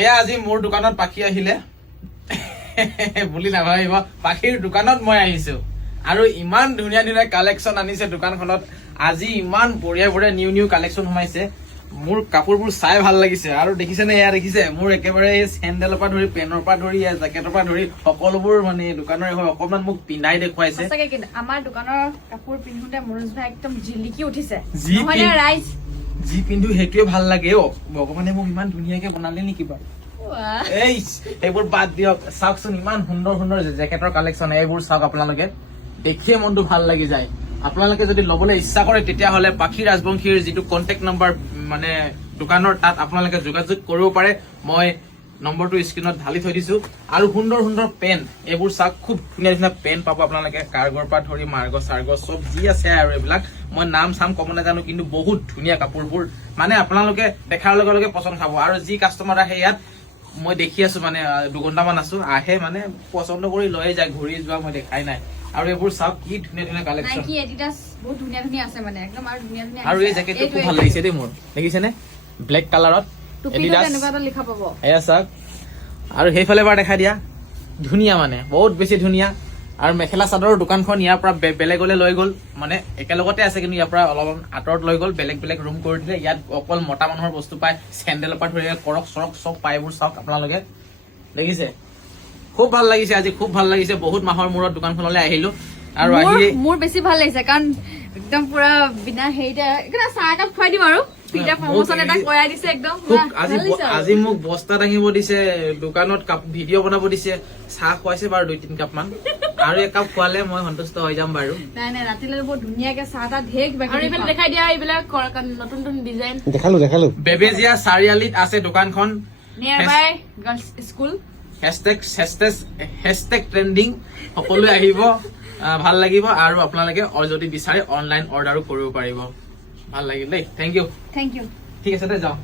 এয়া আজি মোৰ দোকানত পাখি আহিলে বুলি নাভাবিব, পাখিৰ দোকানত মই আহিছো আৰু ইমান ধুনীয়া ধুনীয়া কালেকশ্যন আনিছে দোকানখনত। আজি ইমান বঢ়িয়া বঢ়িয়া নিউ নিউ কালেকশ্যন সোমাইছে, মোৰ কাপোৰবোৰ চাই ভাল লাগিছে। আৰু দেখিছেনে, এয়া দেখিছে মোৰ একেবাৰে চেণ্ডেলৰ পৰা ধৰি পেনৰ পৰা ধৰি জেকেটৰ পৰা ধৰি সকলোবোৰ মানে দোকানৰ হৈ অকণমান মোক পিন্ধাই দেখুৱাইছে। আমাৰ দোকানৰ কাপোৰ পিন্ধোতে মনোজ ভাই একদম জিলিকি উঠিছে। যি পিন্ধো সেইটোৱে ভাল লাগে। অ ভগৱানে মোক ইমান ধুনীয়াকে বনালে নেকি বাৰু। এই এইবোৰ বাদ দিয়ক, চাওকচোন ইমান সুন্দৰ সুন্দৰ জেকেটৰ কালেকশ্যন। এইবোৰ চাওক, আপোনালোকে দেখিয়ে মনটো ভাল লাগি যায়। আপোনালোকে যদি ল'বলৈ ইচ্ছা কৰে তেতিয়াহ'লে পাখি ৰাজবংশীৰ যিটো কণ্টেক্ট নম্বৰ মানে দোকানৰ, তাত আপোনালোকে যোগাযোগ কৰিব পাৰে। মই নম্বৰটো স্ক্ৰীণত ঢালি থৈ দিছো। আৰু সুন্দৰ সুন্দৰ পেন, এইবোৰ চাওক, খুব ধুনীয়া ধুনীয়া পেন পাব আপোনালোকে। কাৰ্গৰ পৰা ধৰি মাৰ্গ চাৰ্গ চব যি আছে আৰু এইবিলাক মই নাম চাম ক'ব নাজানো, কিন্তু বহুত ধুনীয়া কাপোৰবোৰ। মানে আপোনালোকে দেখাৰ লগে লগে পচন্দ খাব। আৰু যি কাষ্টমাৰ আহে ইয়াত, মই দেখি আছো মানে 2 ঘণ্টামান আছো, আহে মানে পচন্দ কৰি লৈয়ে যায়, ঘূৰি যোৱা মই দেখাই নাই। আৰু এইবোৰ চাওক কি ধুনীয়া ধুনীয়া কালেকশ্যন, বহুত ধুনীয়া ধুনীয়া আছে মানে একদম। আৰু ধুনীয়া ধুনীয়া, আৰু এই জেকেটটো খুব ভাল লাগিছে দেই মোৰ, দেখিছেনে ব্লেক কালাৰত লিখা পাব। এয়া চাওক, আৰু সেইফালে বাৰ দেখাই দিয়া, ধুনীয়া মানে বহুত বেছি ধুনীয়া। আৰু মেখেলা চাদৰৰ দোকানখন ইয়াৰ পৰা বেলেগলৈ লৈ গ'ল, মানে একেলগতে আছে কিন্তু ইয়াৰ পৰা অলপমান আঁতৰত লৈ গ'ল, বেলেগ বেলেগ ৰুম কৰি দিলে। ইয়াত অকল মতা মানুহৰ বস্তু পায়, চেণ্ডেলৰ পৰা ধৰি কৰক চৰক চব পায়। এইবোৰ চাওক আপোনালোকে, দেখিছে খুব ভাল লাগিছে। আজি খুব ভাল লাগিছে, বহুত মাহৰ মূৰত দোকানখনলৈ আহিলো। আৰু মোৰ বেছি ভাল লাগিছে, কাৰণ একদম পুৰা বিনা হেৰিতে চাহ একাপ খুৱাই দিম আৰু প্ৰমোচন এটা কৰাই দিছে একদম। আজি মোক বস্তা দাঙিব দিছে, দোকানত ভিডিঅ' বনাব দিছে, চাহ খুৱাইছে বাৰু 2-3 কাপ মান। আৰু একাপ খোৱালে মই সন্তুষ্ট হৈ যাম বাৰু। নাই নাই, ৰাতিলৈ বহুত ধুনীয়াকে চাহ তাহ ঢেৰ কিবা কিবি দেখাই দিয়া। এইবিলাক নতুন নতুন ডিজাইন দেখালো। বেবেজিয়া চাৰিআলিত আছে দোকানখন, নিয়াৰ বাই গাৰ্লছ স্কুল। হেচটেগ ট্ৰেণ্ডিং, সকলোৱে আহিব, ভাল লাগিব। আৰু আপোনালোকে যদি বিচাৰে অনলাইন অৰ্ডাৰো কৰিব পাৰিব। ভাল লাগিল দেই, থেংক ইউ। Thank U. ঠিক আছে দে, যাওঁ।